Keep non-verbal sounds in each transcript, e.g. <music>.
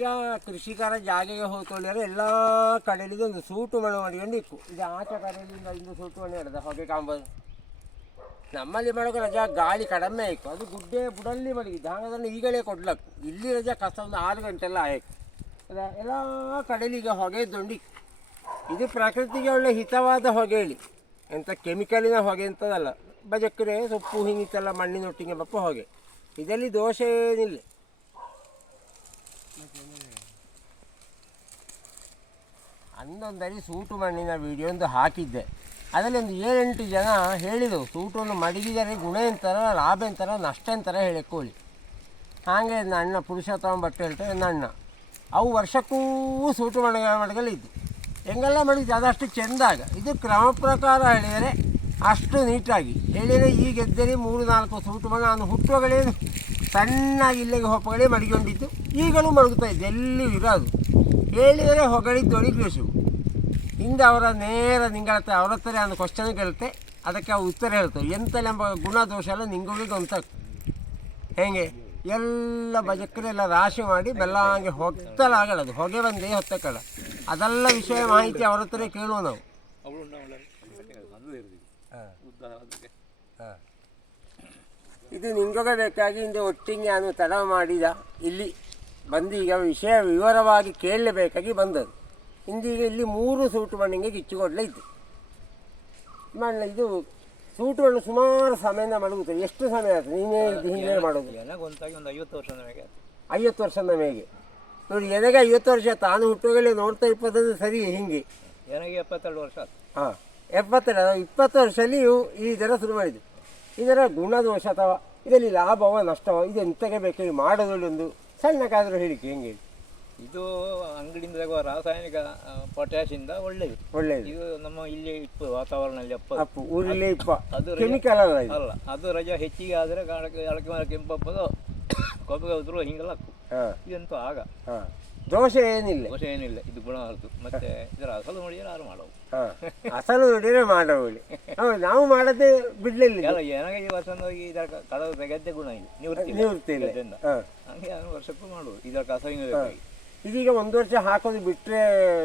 ಈಗ ಕೃಷಿಕರ ಜಾಗೆಗೆ ಹೋಗ್ಕೊಳ್ಳಿದ್ರೆ ಎಲ್ಲ ಕಡೆಯಲ್ಲಿ ಒಂದು ಸೂಟು ಮಳೆ ಮಾಡ್ಕೊಂಡು ಇಕ್ಕು ಇದು ಆಚೆ ಕಡೆಯಿಂದ ಇಂದು ಸೂಟು ಮಳೆ ಹಿಡ್ದ ಹೊಗೆ ಕಾಂಬೋದು. ನಮ್ಮಲ್ಲಿ ಮಾಡೋಕೆ ರಜಾ ಗಾಳಿ ಕಡಿಮೆ ಆಯ್ತು. ಅದು ಗುಡ್ಡೆ ಬುಡಲ್ಲಿ ಮಲಗಿದ್ದು ಹಾಗಾದ್ರೆ ಈಗಲೇ ಕೊಡ್ಲಕ್ಕು ಇಲ್ಲಿ ರಜಾ ಕಸ ಒಂದು ಆರು ಗಂಟೆ ಎಲ್ಲ ಆಯ್ತು ಎಲ್ಲ ಕಡೆಯಲ್ಲಿ ಈಗ ಹೊಗೆ ದೊಂಡಿ. ಇದು ಪ್ರಕೃತಿಗೆ ಒಳ್ಳೆ ಹಿತವಾದ ಹೊಗೆ ಹೇಳಿ ಎಂಥ ಕೆಮಿಕಲಿನ ಹೊಗೆ ಅಂತದಲ್ಲ. ಬಜಕ್ಕರೆ ಸೊಪ್ಪು, ಹಿಂಗಿತ್ತೆಲ್ಲ ಮಣ್ಣಿನೊಟ್ಟಿಗೆ ಬಪ್ಪ ಹೊಗೆ. ಇದರಲ್ಲಿ ದೋಷ ಏನಿಲ್ಲ. ಅಂದೊಂದರಿ ಸೂಟು ಮಣ್ಣಿನ ವಿಡಿಯೋ ಒಂದು ಹಾಕಿದ್ದೆ. ಅದರಲ್ಲಿ ಒಂದು ಏಳೆಂಟು ಜನ ಹೇಳಿದರು, ಸೂಟನ್ನು ಮಡಗಿದರೆ ಗುಣ ಎಂತಾರ ಲಾಭ ಎಂತಾರ ನಷ್ಟ ಎಂತಾರ ಹೇಳಿ ಕೋಳಿ. ಹಾಗೆ ನನ್ನ ಅಣ್ಣ ಪುರುಷೋತ್ತಮ ಬಟ್ಟೆ ಹೇಳ್ತಾರೆ ನನ್ನ ಅಣ್ಣ. ಅವು ವರ್ಷಕ್ಕೂ ಸೂಟು ಮಡಗ ಮಡಗಲಿದ್ದು. ಹೆಂಗೆಲ್ಲ ಮಡಗಿದ್ದು? ಅದಷ್ಟು ಚೆಂದಾಗ. ಇದು ಕ್ರಮ ಪ್ರಕಾರ ಹೇಳಿದರೆ ಅಷ್ಟು ನೀಟಾಗಿ. ಹೇಳಿದರೆ ಈಗ ಗೆದ್ದರೆ ಮೂರು, ನಾಲ್ಕು ಸೂಟು ಮಣ್ಣು ನಾನು ಹುಟ್ಟುವಗಳೇನು? ಸಣ್ಣಾಗಿ ಇಲ್ಲಿಗೆ ಹೊಪ್ಪಗಳೇ ಮಡಗಿಕೊಂಡಿದ್ದು. ಈಗಲೂ ಮಡಗುತ್ತಾ ಇದ್ದೆ, ಎಲ್ಲಿಯೂ ಇರೋದು. ಹೇಳಿದರೆ ಹೊಗಳಿದ್ದೊಳಗೆ ಬೇಸು ಹಿಂದೆ ಅವರ ನೇರ ನಿಂಗಳತ್ತೆ ಅವರ ಹತ್ರ ಒಂದು ಕ್ವಶನ್ ಕೇಳುತ್ತೆ. ಅದಕ್ಕೆ ಉತ್ತರ ಹೇಳ್ತವೆ. ಎಂತಲೆಂಬ ಗುಣ ದೋಷ ಎಲ್ಲ ನಿಂಗುಳಿಗೆ ಅಂತ ಹೇಗೆ? ಎಲ್ಲ ಬಜಕ್ಕರೆಲ್ಲ ರಾಶಿ ಮಾಡಿ ಬೆಲ್ಲಂಗೆ ಹೊತ್ತಲಾಗಲ್ಲ ಹೊಗೆ ಬಂದೇ ಹೊತ್ತಕ್ಕಲ್ಲ ಅದೆಲ್ಲ ವಿಷಯ ಮಾಹಿತಿ ಅವರ ಹತ್ರ ಕೇಳುವ ನಾವು. ಇದು ನಿಂಗೋಗಬೇಕಾಗಿ ಹಿಂದೆ ಒಟ್ಟಿಗೆ ನಾನು ತಡ ಮಾಡಿದ. ಇಲ್ಲಿ ಬಂದು ಈಗ ವಿಷಯ ವಿವರವಾಗಿ ಕೇಳಲೇಬೇಕಾಗಿ ಬಂದದ್ದು. ಇಂದೀಗ ಇಲ್ಲಿ ಮೂರು ಸೂಟು ಮಣ್ಣಿಗೆ ಕಿಚ್ಚುಗೊಡ್ಲೆ ಇತ್ತು ಮಣ್ಣು ಇದು ಸೂಟು ಮಣ್ಣು ಸುಮಾರು ಸಮಯದಿಂದ ಮಡಗುತ್ತದೆ ಎಷ್ಟು ಸಮಯ ಆಗ್ತದೆ ನೀನೇ ಇದು ಹಿಂದೆ ಮಾಡೋದು. ಐವತ್ತು ವರ್ಷದ ಮೇಲೆ ಐವತ್ತು ವರ್ಷದ ಮೇಗೆ. ನೋಡಿ ಎನಗೆ ಐವತ್ತು ವರ್ಷ ತಾನು ಹುಟ್ಟುವಾಗಲೇ ನೋಡ್ತಾ ಇಪ್ಪತ್ತದು ಸರಿ ಹಿಂಗೆ. ನನಗೆ ಎಪ್ಪತ್ತೆರಡು ವರ್ಷ ಆಯ್ತು? ಹಾಂ ಎಪ್ಪತ್ತೆರಡು ಇಪ್ಪತ್ತು ವರ್ಷದಲ್ಲಿ ಇವು ಈ ಥರ ಶುರು ಮಾಡಿದ್ದು. ಇದರ ಗುಣದೋಷ ಅಥವಾ ಇದರಲ್ಲಿ ಲಾಭವ ನಷ್ಟವ ಇದು ಎಂತಕ್ಕೆ ಬೇಕು ಮಾಡೋದ್ರಲ್ಲಿ ಒಂದು ಸಣ್ಣಕ್ಕಾದರೂ ಹೇಳಿಕೆ ಹೆಂಗೆ ಇದು ಅಂಗಡಿಯಿಂದ ತಗುವ ರಾಸಾಯನಿಕ ಪೊಟ್ಯಾಶ್ ಇಂದ ಒಳ್ಳೇದು. ಒಳ್ಳೆಯದು ಇದು ನಮ್ಮ ಇಲ್ಲಿ ಇಪ್ಪು ವಾತಾವರಣದಲ್ಲಿ ಅಪ್ಪ. ಅಪ್ಪು ಊರಲ್ಲೇ ಇಪ್ಪ. ಅದು ರಜೆ- ಕೆಮಿಕಲ್ ಅಲ್ಲ ಇದು. ಅಲ್ಲ ಅದು ರಜ ಹೆಚ್ಚಿಗೆ ಆದರೆ ಕಾಳಕ್ಕೆ ಅಳಕೆ ಮರ ಕೆಂಪಪ್ಪದು <coughs> ಕೊಬ್ಬೆ ಉದುರು ಹಿಂಗೆಲ್ಲ ಹಾಕು ಹಾಂ. ಇದಂತೂ ಆಗ. ಹಾಂ. ದೋಷ ಏನಿಲ್ಲ ದೋಷ ಏನಿಲ್ಲ ಇದು ಗುಣ ಹೊರತು. ಮತ್ತೆ ಇದರ ಅಸಲು ನೋಡಿದ್ರೆ ಯಾರು ಮಾಡೋ. ಹಾಂ. ಅಸಲು ನೋಡಿದ್ರೆ ಮಾಡೋಳಿ ಹೌದು ನಾವು ಮಾಡದೆ ಬಿಡ್ಲಿಲ್ಲ ಅಲ್ಲ ಈ ವರ್ಷ ಹೋಗಿ ಇದರ ಕಳವು ತೆಗೆದ್ದೆ ಗುಣ ಇಲ್ಲ ನಿವೃತ್ತಿ. ನಿವೃತ್ತಿ ಇಲ್ಲ ಹಂಗೆ ವರ್ಷಕ್ಕೂ ಮಾಡುವ ಇದರ ಕಸ ಇದೀಗ ಒಂದು ವರ್ಷ ಹಾಕೋದು ಬಿಟ್ಟರೆ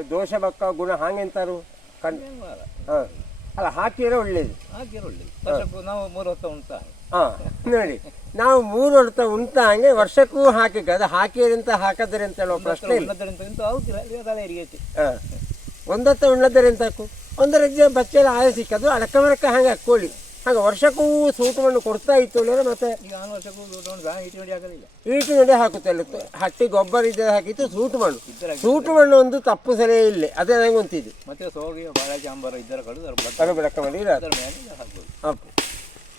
ದೋಷ ಬಕ್ಕ ಗುಣ ಹಾಗೆಂತಾರು ಕಣ್ ಹಾಂ. ಅಲ್ಲ ಹಾಕಿದ್ರೆ ಒಳ್ಳೇದು. ಹಾಕಿರೋ ಒಳ್ಳೇದು. ವರ್ಷಕ್ಕೂ ನಾವು ಮೂರು ಹೊತ್ತ ಉಂಟಾ ಹಾಂ. ನೋಡಿ. ನಾವು ಮೂರು ಹೊಡ್ತ ಉಂಟ ಹಂಗೆ ವರ್ಷಕ್ಕೂ ಹಾಕಿಕ ಅದು ಹಾಕಿದ್ರಿಂತ ಹಾಕದ್ರಿ ಅಂತ ಹೇಳೋ ಪ್ರಶ್ನೆ ಇಲ್ಲ ಒಂದತ್ತ ಅಂತ ಹಾಕು ಒಂದು ರಜೆ ಬಚ್ಚೆಲ್ಲ ಆಯ ಸಿಕ್ಕದು ಅಡಕ ಮರಕ ಹಂಗೆ ಹಾಕ್ಕೊಳ್ಳಿ ಹಾಗೆ ವರ್ಷಕ್ಕೂ ಸೂಟವನ್ನು ಮಣ್ಣು ಕೊಡ್ತಾ ಇತ್ತು ಅಂದರೆ ಮತ್ತೆ ಈಟು ನಡೆ ಹಾಕುತ್ತೆ ಹಟ್ಟಿ ಗೊಬ್ಬರ ಇದ್ದ ಹಾಕಿತ್ತು ಸೂಟು ಮಣ್ಣು ಸೂಟು ಮಣ್ಣು ಒಂದು ತಪ್ಪು ಸರಿಯೇ ಇಲ್ಲ ಅದೇ ನಂಗೆ ಗೊತ್ತಿದ್ದು ಮತ್ತೆ ಸೋಗಿ ಬಾಳೆ ಜಾಂಬಾರ ಇದ್ದರ ಕಡು ಬೆಳಕ ಮಾಡಿ ಹಾಕ್ಬೋದು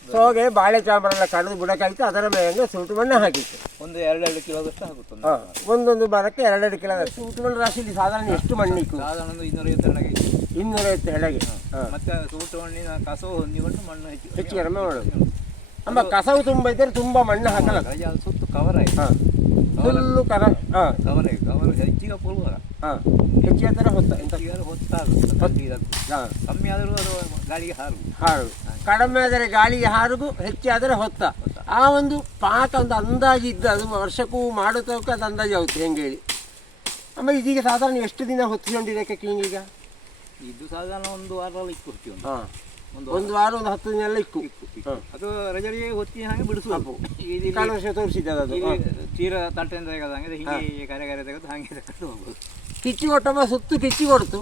ಸೋಗೆ ಬಾಳೆ ಚಾಮರನ್ನ ಕಡಿದು ಬಿಡೋಕ್ಕಾಯ್ತು ಅದರ ಮೇಲೆ ಸೂಟು ಮಣ್ಣು ಹಾಕಿತ್ತು. ಒಂದು ಎರಡೆರಡು ಕಿಲೋದಷ್ಟು ಆಗುತ್ತೆ ಹಾಂ ಒಂದೊಂದು ಮರಕ್ಕೆ ಎರಡೆರಡು ಕಿಲೋ ಸೂಟು ಮಣ್ಣು ರಾಶಿಲಿ ಸಾಧಾರಣ ಎಷ್ಟು ಮಣ್ಣಿತ್ತು ಸಾಧಾರಣ ಒಂದು ಇನ್ನೂರೈವತ್ತೆರಡಗೆ ಇತ್ತು. ಇನ್ನೂರೈವತ್ತು ಎಳೆಗೆ ಮತ್ತೆ ಸೂಟು ಮಣ್ಣಿನ ಕಸವು ಹೊಂದಿಕೊಂಡು ಮಣ್ಣು ಹೆಚ್ಚು ಹೆಚ್ಚು ಕಡಿಮೆ ಮಾಡೋದು. ಅಮ್ಮ ಕಸವು ತುಂಬ ಇದ್ದರೆ ತುಂಬ ಮಣ್ಣು ಹಾಕಲ್ಲ. ಸುತ್ತು ಕವರ್ ಆಯ್ತು. ಹಾಂ. ಫುಲ್ಲು ಕರ ಹಾಂ. ಕವರ್ ಆಯ್ತು. ಕವರ್ ಹೆಚ್ಚಿಗೆ ಪುಲ್ವಾಗ ಹಾಂ ಥರ ಹೊತ್ತ ಇದಕ್ಕೆ ಹಾಂ. ಕಮ್ಮಿ ಆದರೂ ಅದು ಗಾಳಿಗೆ ಹಾರು ಹಾರು ಕಡಿಮೆ ಆದರೆ ಗಾಳಿಗೆ ಹಾರುಗು ಹೆಚ್ಚಾದರೆ ಹೊತ್ತ. ಆ ಒಂದು ಪಾಕ ಒಂದು ಅಂದಾಜು ಇದ್ದ ಅದು ವರ್ಷಕ್ಕೂ ಮಾಡೋದಕ್ಕೆ ಅದು ಅಂದಾಜು ಆಗುತ್ತೆ ಹೆಂಗೆ ಹೇಳಿ. ಆಮೇಲೆ ಇದೀಗ ಸಾಧಾರಣ ಎಷ್ಟು ದಿನ ಹೊತ್ಕೊಂಡಿದೆ ಈಗ? ಇದು ಸಾಧಾರಣ ಒಂದು ವಾರದಲ್ಲಿ ಇಕ್ಕೊಡ್ತೀವಿ ಒಂದು. ಹಾಂ. ಒಂದು ವಾರ. ಒಂದು ಹತ್ತು ದಿನ ಎಲ್ಲ ಇಕ್ಕು ಅದು ರಜರಿಗೆ ಹೊತ್ತಿ ಹಾಗೆ ಬಿಡಿಸಬೇಕು ಕಳೆದ ವರ್ಷ ತೋರಿಸಿದ್ದೆ ಅದು. ತೀರ ತಟ್ಟೆಯಿಂದ ತೆಗೆದಂಗೆ ಹಿಂಗೆ ಕರೆ ಕರೆ ತೆಗೆದು ಹಾಗೆ ತಗೊಂಡು ಹೋಗ್ಬೋದು ಕಿಚ್ಚಿ ಕೊಟ್ಟವ ಸುತ್ತು ಕಿಚ್ಚಿ ಕೊಡ್ತು.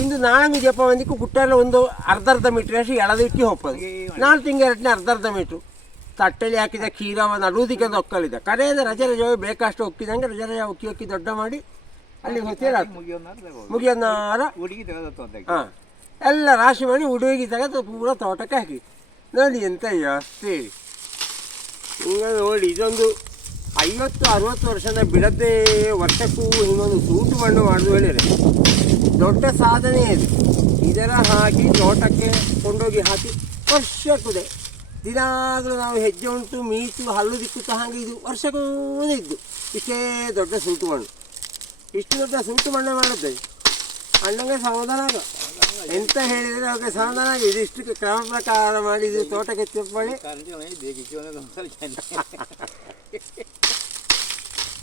ಇಂದು ನಾಲ್ಕು ಜಪ ಮಂದಿಕ್ಕು ಗುಟ್ಟಲ್ಲಿ ಒಂದು ಅರ್ಧ ಅರ್ಧ ಮೀಟ್ರ್ ಅಷ್ಟು ಎಳದಿಕ್ಕಿ ಹೋಗ್ಬೋದು. ನಾಲ್ಕು ತಿಂಗಳ ಅರ್ಧ ಅರ್ಧ ಮೀಟ್ರು. ತಟ್ಟೆಲಿ ಹಾಕಿದ ಖೀರವ ನಡುವುದಕ್ಕೆ ಒಂದು ಒಕ್ಕಲಿದೆ ಕಡೆಯಿಂದ ರಜೆ ರಜೆ ಬೇಕಷ್ಟು ಒಕ್ಕಿದಂಗೆ ರಜೆ ರಜೆ ಒಕ್ಕಿ ಒಕ್ಕಿ ದೊಡ್ಡ ಮಾಡಿ ಅಲ್ಲಿ ಹೊತ್ತೇಳ ಮುಗಿಯೋನಾರು ಹಾಂ ಎಲ್ಲ ರಾಶಿ ಮಾಡಿ ಹುಡುಗಿ ತೆಗೆದು ಪೂರ ತೋಟಕ್ಕೆ ಹಾಕಿ. ನೋಡಿ ಎಂತ ಜಾಸ್ತಿ. ನೋಡಿ ಇದೊಂದು ಐವತ್ತು, ಅರವತ್ತು ವರ್ಷದ ಬಿಡದೆ ವರ್ಷಕ್ಕೂ ಇನ್ನೊಂದು ಸೂಟು ಮಣ್ಣು ಮಾಡಿದ್ರು ಹೇಳಿದರೆ ದೊಡ್ಡ ಸಾಧನೆ ಇದೆ. ಇದರ ಹಾಕಿ ತೋಟಕ್ಕೆ ಕೊಂಡೋಗಿ ಹಾಕಿ ವರ್ಷಕ್ಕೂ ದಿನಾಗಲೂ ನಾವು ಹೆಜ್ಜೆ ಉಂಟು, ಮೀಸು, ಹಲ್ಲು ದಿಕ್ಕುತ್ತಾ ಹಾಗೆ ಇದು ವರ್ಷಕ್ಕೂ ಇದ್ದು. ಇಷ್ಟೇ ದೊಡ್ಡ ಸೂಟು ಮಣ್ಣು. ಇಷ್ಟು ದೊಡ್ಡ ಸೂಟು ಮಣ್ಣು ಮಾಡುತ್ತೆ ಅಣ್ಣಂಗೆ ಸಮಾಧಾನ ಆಗ. ಎಂತ ಹೇಳಿದರೆ ಅವಕ್ಕೆ ಸಮಾಧಾನ ಆಗಿ ಇದಿಷ್ಟು ಕ್ರಮ ಪ್ರಕಾರ ಮಾಡಿದ್ದು ತೋಟಕ್ಕೆ ತಿಪ್ಪಳಿ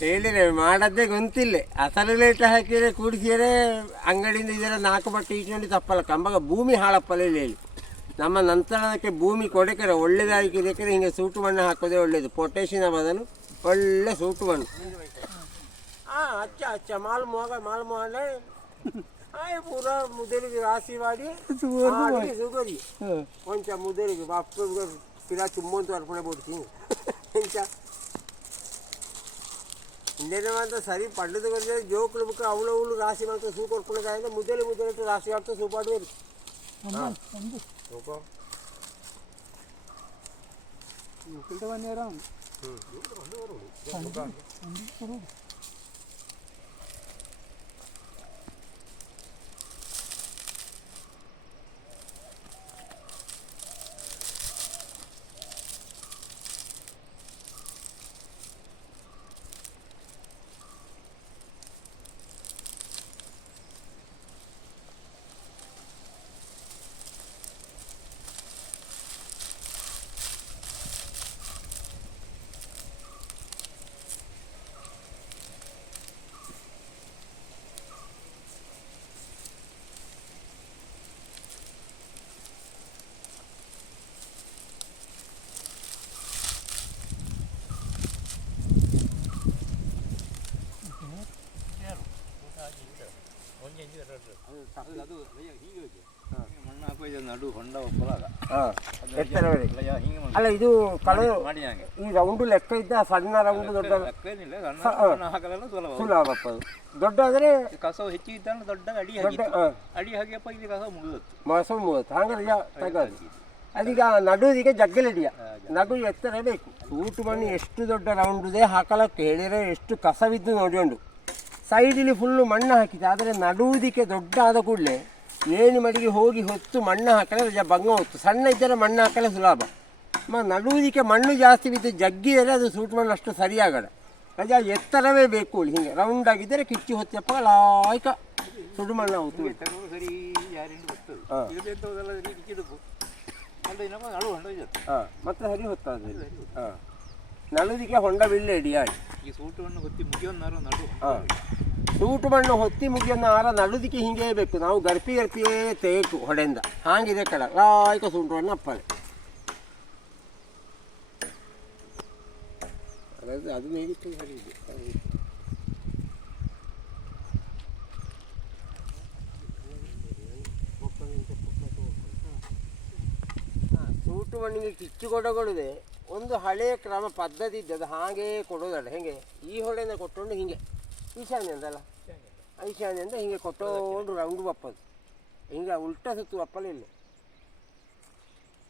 ಹೇಳಿದ್ರೆ ಮಾಡದ್ದೇ ಗೊಂತಿಲ್ಲ. ಅಸಲು ಲೇಟ್ ಹಾಕಿದ್ರೆ ಕೂಡಿಸಿದ್ರೆ ಅಂಗಡಿಯಿಂದ ಇದರ ನಾಲ್ಕು ಬಟ್ಟೆ ಇಟ್ಕೊಂಡು ತಪ್ಪಲ್ಲ. ಕಂಬಗ ಭೂಮಿ ಹಾಳಪ್ಪಲ್ಲ ಇಲ್ಲಿ ಹೇಳಿ. ನಮ್ಮ ನಂತರಕ್ಕೆ ಭೂಮಿ ಕೊಡಕೆರೆ ಒಳ್ಳೇದಾಗಿದ್ದಕ್ಕೆ ಹಿಂಗೆ ಸೂಟು ಮಣ್ಣು ಹಾಕೋದೇ ಒಳ್ಳೇದು. ಪೊಟ್ಯಾಷಿಯನ ಬದಲು ಒಳ್ಳೆ ಸೂಟು ಮಣ್ಣು ಹಾಂ, ಅಚ್ಚ ಅಚ್ಚ. ಮಾಲ್ ಮೋಗ ಮಾಲ್ ಮೋಗ ಆಯ್ ಪೂರ ಮುದಲಿಗೆ ರಾಶಿ ಮಾಡಿ ಸುಗರಿ ಕೊಂಚ ಮುದಲಿಗೆ ಬಾಪ್ಪಿಗೆ ಪಿರ ತುಂಬಂತ ಅರ್ಪಣೆ ಬಿಡ್ತೀನಿ ಕೊಂಚ ಇಂದೇನ ಮಾತ್ರ ಸರಿ ಪಡ್ಡದ ಗರ್ಜೆ ಜೋಕ್ಲು ಬುಕ್ಕ ಅವಳು ಅವಳು ರಾಶಿ ಮಾಡ್ತಾ ಸೂಕ್ ಹೊರ್ಕೊಳಕಾಯಿಂದ ಮುದಲಿ ಮುದಲಿಟ್ಟು ರಾಶಿ ಮಾಡ್ತಾ ಸೂಪಾಡ್ಬೇಕು ಹ್ಞೂ ಅಲ್ಲ ಇದು ಕಳೆ ಈ ರೌಂಡ್ ಲೆಕ್ಕ ಇದ್ದ ಸಣ್ಣ ರೌಂಡ್ ದೊಡ್ಡ ಸುಲಭಪ್ಪ. ದೊಡ್ಡ ಆದರೆ ಕಸ ದೊಡ್ಡ ಅಡಿ ದೊಡ್ಡ ಹಾಂ. ಅಡಿ ಹಾಗೆಪ್ಪ ಇಲ್ಲಿ ಕಸ ಮುಗಿದತ್ತು. ಮಾಸ ಮೂವತ್ತು ಹಂಗಾರೆ ತಗೊಳ್ಳಿ ಅದೀಗ ನಡುವಿಗೆ ಜಗ್ಗಲಿಡಿಯ ನಡು ಎತ್ತರ ಬೇಕು. ಊಟು ಮಣ್ಣು ಎಷ್ಟು ದೊಡ್ಡ ರೌಂಡುದೆ ಹಾಕಲಕ್ಕೆ ಹೇಳಿದ್ರೆ ಎಷ್ಟು ಕಸವಿದ್ದು ನೋಡಿಕೊಂಡು ಸೈಡಲ್ಲಿ ಫುಲ್ಲು ಮಣ್ಣು ಹಾಕಿದೆ. ಆದರೆ ನಡುವುದಕ್ಕೆ ದೊಡ್ಡ ಆದ ಕೂಡಲೇ ಏನು ಮಡಿಗೆ ಹೋಗಿ ಹೊತ್ತು ಮಣ್ಣು ಹಾಕಲೇ ಭಂಗ ಹೊತ್ತು. ಸಣ್ಣ ಇದ್ದರೆ ಮಣ್ಣು ಹಾಕಲೇ ಸುಲಭ. ಮ ನಡುವುದಕ್ಕೆ ಮಣ್ಣು ಜಾಸ್ತಿ ಬಿದ್ದು ಜಗ್ಗಿದರೆ ಅದು ಸೂಟ್ ಮಣ್ಣು ಅಷ್ಟು ಸರಿಯಾಗಲ್ಲ. ರಜ ಎತ್ತರವೇ ಬೇಕು ಹಿಂಗೆ. ರೌಂಡ್ ಆಗಿದ್ದರೆ ಕಿಚ್ಚಿ ಹೊತ್ತಪ್ಪ ಲಾಯ್ಕ ಸುಡು ಮಣ್ಣು ಹೋಗ್ತು ಹಾಂ. ಮತ್ತೆ ಸರಿ ಹೊತ್ತು ಹಾಂ. ನಳುದಿಗೆ ಹೊಂಡ ಬಿಲ್ಲೆಡಿ ಆಡಿ ಈ ಸೂಟು ಹಣ್ಣು ಹೊತ್ತಿ ಮುಗಿಯೊಂದಾರು ನಡು. ಹಾಂ. ಸೂಟು ಮಣ್ಣು ಹೊತ್ತಿ ಮುಗಿಯನ್ನ ಆರ ನಡುದಿಕ್ಕೆ ಹಿಂಗೆ ಬೇಕು ನಾವು ಗರ್ಪಿ ಗರ್ಪಿಯೇ ತೇಟು ಹೊಡೆಯಿಂದ. ಹಾಂಗಿದೆ ಕಡ. ಲಾಯ್ಕ ಸೂಟು ಮಣ್ಣು ಅಪ್ಪಳೆ ಅದು ಅದು ಮೇಲಿಟ್ಟು ಸೂಟು ಮಣ್ಣಿಗೆ ಕಿಚ್ಚು ಕೊಡಗೊಳ್ಳದೆ ಒಂದು ಹಳೆಯ ಕ್ರಮ ಪದ್ಧತಿ ಇದ್ದದ್ದು ಹಾಗೇ ಕೊಡೋದಲ್ಲ, ಹೆಂಗೆ? ಈ ಹೊಳೆನ ಕೊಟ್ಟುಕೊಂಡು ಹಿಂಗೆ. ಈಶಾನ್ಯ ಅಂದಲ್ಲ? ಈಶಾನ್ಯ ಅಂತ ಹಿಂಗೆ ಕೊಟ್ಟೋಂಡು ರೌಂಡ್ ಬಪ್ಪದು ಹಿಂಗೆ ಉಲ್ಟ ಸುತ್ತು ಬಪ್ಪಲ್ಲ ಇಲ್ಲ.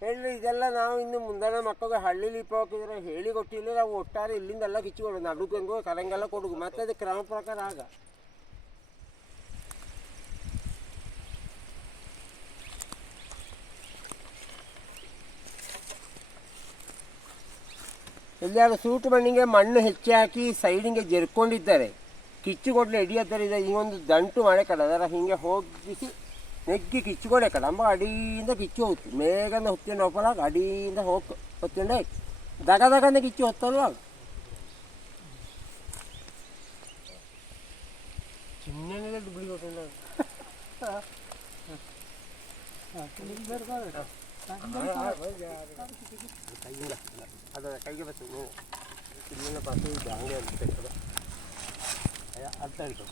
ಹೇಳಿ, ಇದೆಲ್ಲ ನಾವು ಇನ್ನು ಮುಂದಾನೆ ಮಕ್ಕಳಿಗೆ ಹಳ್ಳಿಲಿ ಇಪ್ಪೋಕಿದ್ರೆ ಹೇಳಿ ಕೊಟ್ಟಿಲ್ಲ, ನಾವು ಒಟ್ಟಾರೆ ಇಲ್ಲಿಂದೆಲ್ಲ ಕಿಚ್ಚಿಕೊಡೋದು ನಡುಗಂಗೋ ಕರಂಗೆಲ್ಲ ಕೊಡುಗು ಮತ್ತೆ ಅದು ಕ್ರಮ ಪ್ರಕಾರ ಆಗ. ಎಲ್ಲಿಯಾದ್ರೂ ಸೂಟು ಮಣ್ಣಿಗೆ ಮಣ್ಣು ಹೆಚ್ಚಿ ಹಾಕಿ ಸೈಡಿಗೆ ಜರ್ಕೊಂಡಿದ್ದಾರೆ ಕಿಚ್ಚು ಕೊಡಲಿ ಹಿಡಿಯೋದರಿಂದ ಈ ಒಂದು ದಂಟು ಮಳೆ ಕಡ ಅದರ ಹಿಂಗೆ ಹೋಗಿಸಿ ನೆಗ್ಗಿ ಕಿಚ್ಚು ಕೊಡೆ ಕಡ ಅಂಬ ಅಡಿಯಿಂದ ಕಿಚ್ಚು ಹೋಗ್ತು ಮೇಗಂದ ಹೊತ್ಕೊಂಡು ಹೋಗ್ಕೊಳ್ಳಾಗ ಅಡಿಯಿಂದ ಹೋಗ್ ಹೊತ್ಕೊಂಡೆ ದಗ ದಗಂದ ಕಿಚ್ಚು ಹೊತ್ತಲ್ವಾಗ ಚಿನ್ನ ಡುಬ್ಳಿ ಕೊಟ್ಟಲ್ಲ ಅದ ಕೈಗೆ ಬರ್ತದೆ ಚಿನ್ನ ಪಾಸು ಇದೆ ಹಂಗೆ ಅಂತ ಅರ್ಥ ಆಯ್ತು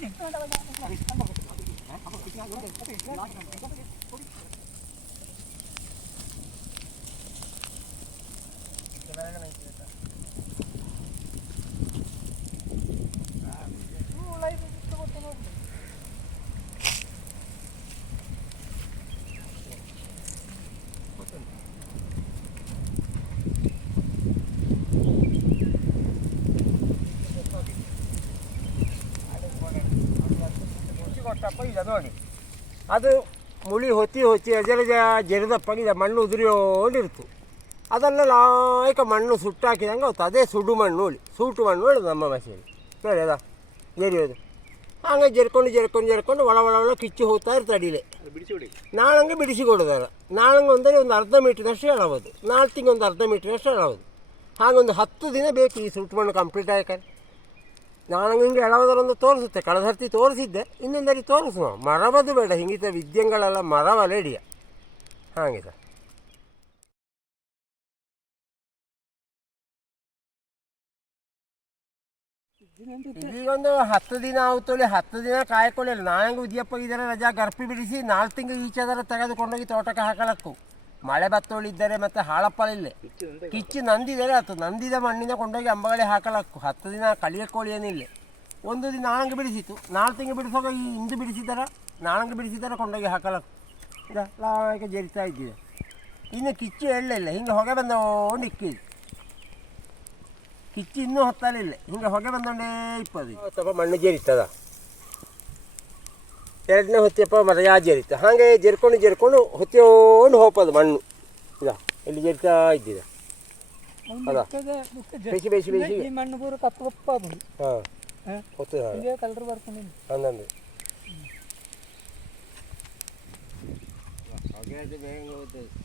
私、あんまり食べてただけで、え? ನೋಡಿ. ಅದು ಮುಳಿ ಹೊತ್ತಿ ಹೊತ್ತಿ ಅಜರ ಜರದ ಪಗಿದ ಮಣ್ಣು ಉದುರಿಯೋಡಿರ್ತು ಅದನ್ನು ಲಾಯಕ ಮಣ್ಣು ಸುಟ್ಟಾಕಿದಂಗೆ ಅವತ್ತು ಅದೇ ಸುಡು ಮಣ್ಣು ಉಳಿ. ಸೂಟು ಮಣ್ಣು ಹೇಳೋದು ನಮ್ಮ ಭಾಷೆಯಲ್ಲಿ ನೋಡಿ ಅದ. ಜರಿಯೋದು ಹಂಗೆ ಜರ್ಕೊಂಡು ಜರ್ಕೊಂಡು ಜರ್ಕೊಂಡು ಒಳ ಒಳ ಒಳ ಕಿಚ್ಚು ಹೋಗ್ತಾ ಇರ್ತದೆ ಅಡಿಲೆ. ನಾಳಂಗೆ ಬಿಡಿಸಿ ಕೊಡೋದಲ್ಲ. ನಾಳಂಗೆ ಒಂದರೆ ಒಂದು ಅರ್ಧ ಮೀಟ್ರಿನಷ್ಟು ನಾಲ್ಕು ನಾಲ್ತಿಂಗೆ ಒಂದು ಅರ್ಧ ಮೀಟ್ರಿನಷ್ಟು ಹೇಳಬೋದು ಹಾಗೊಂದು ಹತ್ತು ದಿನ ಬೇಕು ಈ ಸುಟ್ಟು ಮಣ್ಣು ಕಂಪ್ಲೀಟ್ ಆಯ್ಕಾರೆ ನಾಳಂಗೆ ಹಿಂಗೆ ಎಳವದರೊಂದು ತೋರಿಸುತ್ತೆ. ಕಳೆದ ಸರ್ತಿ ತೋರಿಸಿದ್ದೆ. ಇನ್ನೊಂದರಿ ತೋರಿಸು ಮರವದು ಬೇಡ. ಹಿಂಗಿತ ವಿದ್ಯೆಗಳೆಲ್ಲ ಮರವಲ್ಲ ಹಿಡಿಯ ಹಾಗೆ ಸರ್. ಈಗೊಂದು ಹತ್ತು ದಿನ ಆಗುತ್ತೋಳಿ ಹತ್ತು ದಿನ ಕಾಯ್ಕೊಳ್ಳಿಲ್ಲ. ನಾಯಂಗು ಉದ್ಯಪ್ಪ ಇದರ ರಜಾ ಗರ್ಪಿ ಬಿಡಿಸಿ ನಾಲ್ಕು ತಿಂಗಳು ಈಚೆದರ ತೆಗೆದುಕೊಂಡೋಗಿ ತೋಟಕ್ಕೆ ಹಾಕಲಕ್ಕು ಮಳೆ ಬತ್ತೋಳಿದ್ದರೆ ಮತ್ತೆ ಹಾಳಪ್ಪಳ ಇಲ್ಲೇ ಕಿಚ್ಚು ನಂದಿದರೆ ಆಯ್ತು ನಂದಿದ ಮಣ್ಣಿನ ಕೊಂಡೋಗಿ ಅಂಬಗಳಿ ಹಾಕಲಕ್ಕು ಹತ್ತು ದಿನ ಕಳಿಯಕೋಳಿ ಏನಿಲ್ಲ. ಒಂದು ದಿನ ನಾಳಂಗೆ ಬಿಡಿಸಿತ್ತು. ನಾಲ್ಕು ತಿಂಗಳು ಬಿಡಿಸುವಾಗ ಈ ಹಿಂದೆ ಬಿಡಿಸಿದಾರ ನಾಳಂಗೆ ಬಿಡಿಸಿದಾರ ಕೊಂಡೋಗಿ ಹಾಕಲಕ್ಕು ಇಲ್ಲ ಜರಿತಾ ಇದ್ದಿದೆ ಇನ್ನು ಕಿಚ್ಚು ಎಳ್ಳಿಲ್ಲ ಹಿಂಗೆ ಹೊಗೆ ಬಂದೋಂಡು ಇಕ್ಕಿದೆ. ಕಿಚ್ಚು ಇನ್ನೂ ಹೊತ್ತಲಿಲ್ಲ. ಹಿಂಗೆ ಹೊಗೆ ಬಂದೊಂಡೇ ಇಪ್ಪದು ಸ್ವಲ್ಪ ಮಣ್ಣು ಜರಿತದ ಎರಡನೇ ಹೊತ್ತಿಯಪ್ಪ ಮರ ಯಾ ಜರಿತ ಹಾಗೆ ಜರ್ಕೊಂಡು ಜರ್ಕೊಂಡು ಹೊತ್ತಿಯೋಂಡು ಹೋಪದು ಮಣ್ಣು. ಇಲ್ಲ ಇಲ್ಲಿ ಜರಿತಾ ಇದ್ದಿದೆ. ಅದ. ಬೇಸಿ ಬೇಸಿ ಬೇಸಿ. ಈ ಮಣ್ಣು ಪೂರ ಕಪ್ಪು ಕಪ್ಪು ಅದು ಹಾಂ ಹಾ. ಹೊತ್ತದ. ಇದೇ ಕಲರ್ ಬರ್ಕೊಂಡು ಹಂಗಂದು आओ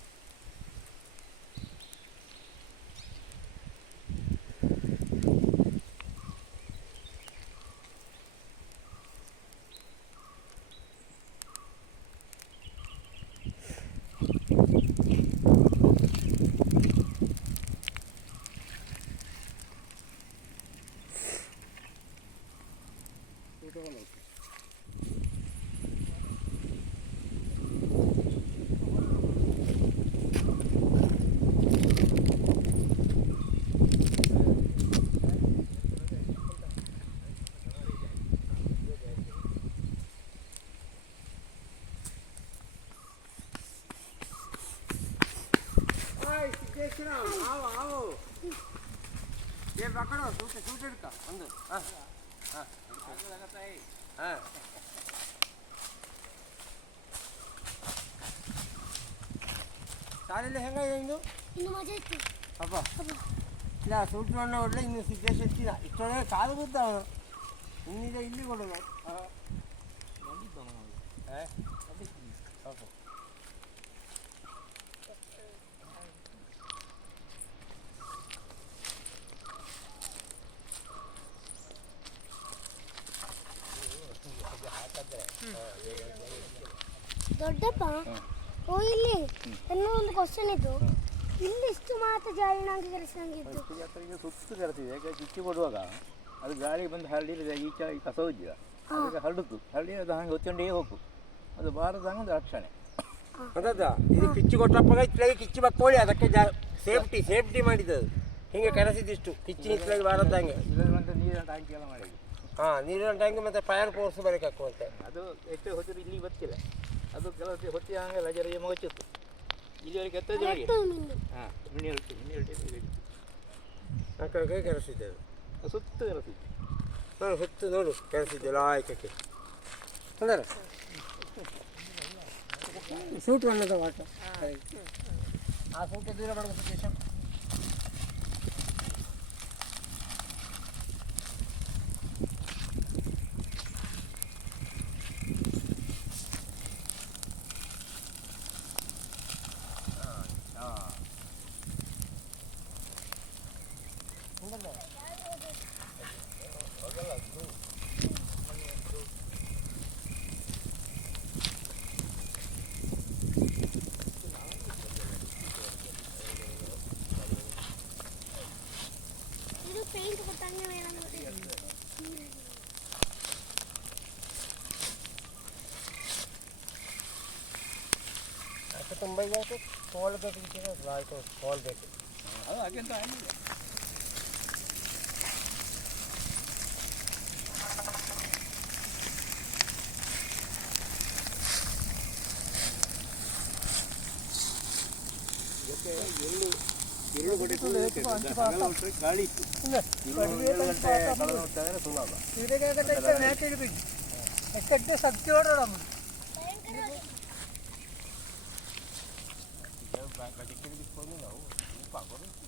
ಶಾಲೆಯಲ್ಲಿ ಹೆಂಗಿದೆ ಇಂದು ಇನ್ನು ಮಜಾ ಇತ್ತು ಅಪ್ಪ ಇಲ್ಲ ಸೂಟ್ ಮಣ್ಣು ಒಳ್ಳೆ ಇನ್ನು ಸಿದ್ದೇಶ ಎತ್ತಿದ ಇಷ್ಟೊಳಗೆ ಕಾಲು ಬಿದ್ದ ಅವನು ಇನ್ನೀಗ ಇಲ್ಲಿ ಕೊಡೋದು ದೊಡ್ಡಪ್ಪ ಓ ಇಲ್ಲಿ. ಇನ್ನೂ ಒಂದು ಕ್ವಶನ್ ಇತ್ತು ಇಲ್ಲಿ ಇಷ್ಟು ಮಾತ್ರ ಜಾಲಿನಾಂಗ ಕೆಲಸಂಗಿದ್ದು ಕಿಚ್ಚು ಹತ್ತಿರ ಸುತ್ತು ಕರೆಸಿದೆ ಯಾಕೆ ಕಿಚ್ಚು ಕೊಡುವಾಗ ಅದು ಗಾಳಿ ಬಂದು ಹರಡಿಲ್ಲ ಈಚೆ ಈ ಕಸ ಉಜ್ಜಿದ ಅದಕ್ಕೆ ಹರಡುತ್ತು ಹರಡಿ ಅದು ಹಂಗೆ ಹೊತ್ತಿಕೊಂಡೇ ಹೋಗು. ಅದು ಬಾರದಂಗ ಒಂದು ರಕ್ಷಣೆ. ಅದದ ಇದು ಕಿಚ್ಚು ಕೊಟ್ಟಪ್ಪಾಗ ಇತ್ತಲಾಗಿ ಕಿಚ್ಚು ಬಕ್ಕೋಳಿ ಅದಕ್ಕೆ ಜಾ ಸೇಫ್ಟಿ ಸೇಫ್ಟಿ ಮಾಡಿದ್ದು. ಹಿಂಗೆ ಕರೆಸಿದಿಷ್ಟು ಕಿಚ್ಚಿ ಇತ್ತಲಾಗಿ ಬಾರದಂಗೆ. ನೀರಿನ ಟ್ಯಾಂಕಿ ಎಲ್ಲ ಮಾಡಿದ್ದು. ಹಾಂ ನೀರಿನ ಟ್ಯಾಂಕ್ ಮತ್ತು ಫೈರ್ ಫೋರ್ಸ್ ಬರಕಾಕುವಂತೆ ಅದು ಎಷ್ಟು ಹೊತ್ತಿದ್ರು ಇಲ್ಲಿ ಗೊತ್ತಿಲ್ಲ ಅದು ಕೆಲವು ಹೊತ್ತಿ ಹಂಗೆ ರಜೆ ರಜೆ ಮುಗಿಸಿತ್ತು ಇಲ್ಲಿವರೆಗೆ ಎತ್ತದ ಹಾಂ ಮಿಣಿ ಹೊರಟು ಮಿಣಿ ಹೊರಟು ಆ ಸುತ್ತು ಕರೆಸಿತ್ತು ನೋಡು ಸುತ್ತ ನೋಡು ಕರೆಸಿದ್ದೆ ಲಾಯಕಕ್ಕೆ. ಅಂದ್ರೆ ಸೂಟ್ ಬಣ್ಣದ ವಾಟ ಆ ಸೂಟ್ ದೂರ ಮಾಡೋದು ಸುದ್ದೇಶ ಇದು ಪೇಂಟ್ ಕೊಟ್ಟಂಗೆ ಮೇಡಮ್ ಅಷ್ಟು ತುಂಬ ಈಗ ಕೋಲ್ ಬೇಕು ಆಯ್ತು ಕೋಲ್ ಬೇಕು ಅದು ಹಾಗೆಂತ ಆಗಿಲ್ಲ ಇದಕ್ಕೆ ಎಳ್ಳು ಎಳ್ಳು ಹೊಡಿತದೆ ಗಾಳಿ ಇತ್ತು. ಇನ್ನು ಏಳು ಗಂಟೆ ಕಳೆದ ಹೊತ್ತಾದ್ರೆ ಸುಲಭ ಇದಕ್ಕೆ ಮ್ಯಾಚ್ ಇಡಬೇಕು ಎಕ್ಕಟ್ಟೆ ಶಕ್ತಿ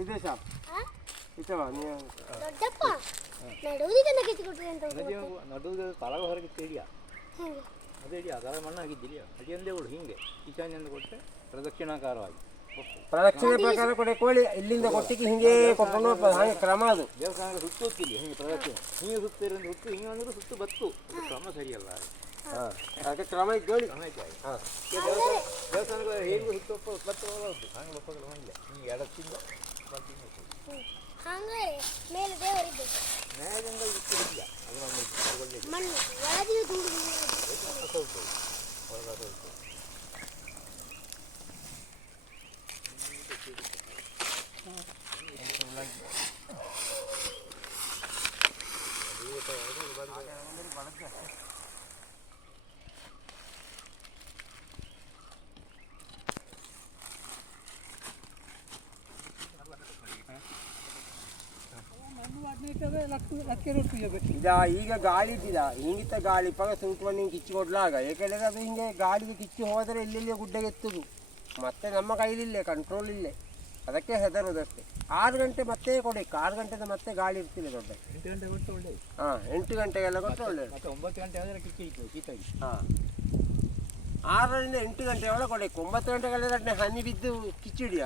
ಸಿದ್ದೇಶ ನೀವು ದೊಡ್ಡಪ್ಪ? ಅಂತ ನಡುವುದು ತಳಗ ಹೊರಗೆ ಅದೇ ಇಡಿಯ ಅಡಿಯೊಂದೇ ಕೊಡು ಹಿಂಗೆ. ಈಶಾನ್ಯಂದ ಕೊಟ್ಟರೆ ಪ್ರದಕ್ಷಿಣಾಕಾರವಾಗಿ ಕೊಟ್ಟು ಪ್ರದಕ್ಷಿಣೆ ಪ್ರಕಾರ ಕೊಡೆ ಕೋಳಿ ಇಲ್ಲಿಂದ ಕೊಟ್ಟಿಗೆ ಹಿಂಗೆ ಕೊಟ್ಕೊಂಡು ಹೋಗ್ಬೋದು. ಹಾಗೆ ಕ್ರಮ ಅದು. ದೇವಸ್ಥಾನ ಸುತ್ತು ಹೋಗ್ತಿಲ್ಲ ಹಿಂಗೆ ಪ್ರದಕ್ಷಿಣೆ. ಹಿಂಗೆ ಸುತ್ತಿರೋದು ಹುಟ್ಟು ಹಿಂಗೆ ಅಂದ್ರೆ ಸುತ್ತು ಬತ್ತು. ಕ್ರಮ ಸರಿಯಲ್ಲ. ಹಾಂ. ಅದಕ್ಕೆ ಕ್ರಮ ಇದ್ದೋಳಿ ಕ್ರಮ ಐತೆ ಆಯ್ತು. ಹಾಂ. ಈ ದೇವಸ್ಥಾನ ದೇವಸ್ಥಾನಕ್ಕೆ ಹೇಗೂ ಸುತ್ತಪ್ಪ ಬತ್ತು ಹೋಗೋದು ಹಾಗೆ ಒಪ್ಪಗಳು ಹೋಗಿಲ್ಲ ಹಿಂಗೆ ಎಡತ್ತಿಂದ ಬಲದಿಂದ ಹೋಗ್ತದೆ. ಹಂಗಾರೆ ಮೇಲೆ ದೇವರಿದ್ದೆ ನ್ಯಾಯದಿಂದ ಇತ್ತು ಇಲ್ಲ ಅದು ನಮ್ಮ ಒಳ್ಳೆಯದು ಮಣ್ಣು. ಒಳದಿನ ತುಂಡು ಹೊಸ ಉಂಟು ಒಳಗಾದ ಉಂಟು ಮಣ್ಣು ಇದ ಈಗ ಗಾಳಿ ಇದ್ದಿದ ಹಿಂಗಿತ್ತ ಗಾಳಿ ಪಗ ಸೂಟ್ಕೊಂಡು ಹಿಂಗೆ ಕಿಚ್ಚಿ ಕೊಡ್ಲಾಗ ಏಕೆಂದರೆ ಅದು ಹಿಂಗೆ ಗಾಳಿಗೆ ಕಿಚ್ಚಿ ಹೋದರೆ ಇಲ್ಲಿಲ್ಲಿ ಗುಡ್ಡೆಗೆ ಎತ್ತುದು. ಮತ್ತೆ ನಮ್ಮ ಕೈಲಿಲ್ಲೇ ಕಂಟ್ರೋಲ್ ಇಲ್ಲೇ. ಅದಕ್ಕೆ ಹೆದರೋದಷ್ಟೇ. ಆರು ಗಂಟೆ ಮತ್ತೆ ಕೊಡಿ. ಆರು ಗಂಟೆದ ಮತ್ತೆ ಗಾಳಿ ಇರ್ತಿಲ್ಲ ದೊಡ್ಡ. ಹಾ ಎಂಟು ಗಂಟೆಗೆಲ್ಲ ಕೊಟ್ಟರೆ ಒಳ್ಳೆಯದು ಮತ್ತೆ ಒಂಬತ್ತು ಗಂಟೆ ಆದರೆ ಹಾಂ. ಆರರಿಂದ ಎಂಟು ಗಂಟೆ ಒಳಗೆ ಕೊಡಕ್ಕೆ ಒಂಬತ್ತು ಗಂಟೆಗೆಲ್ಲ ಹನಿ ಬಿದ್ದು ಕಿಚ್ಚಿಡಿಯ?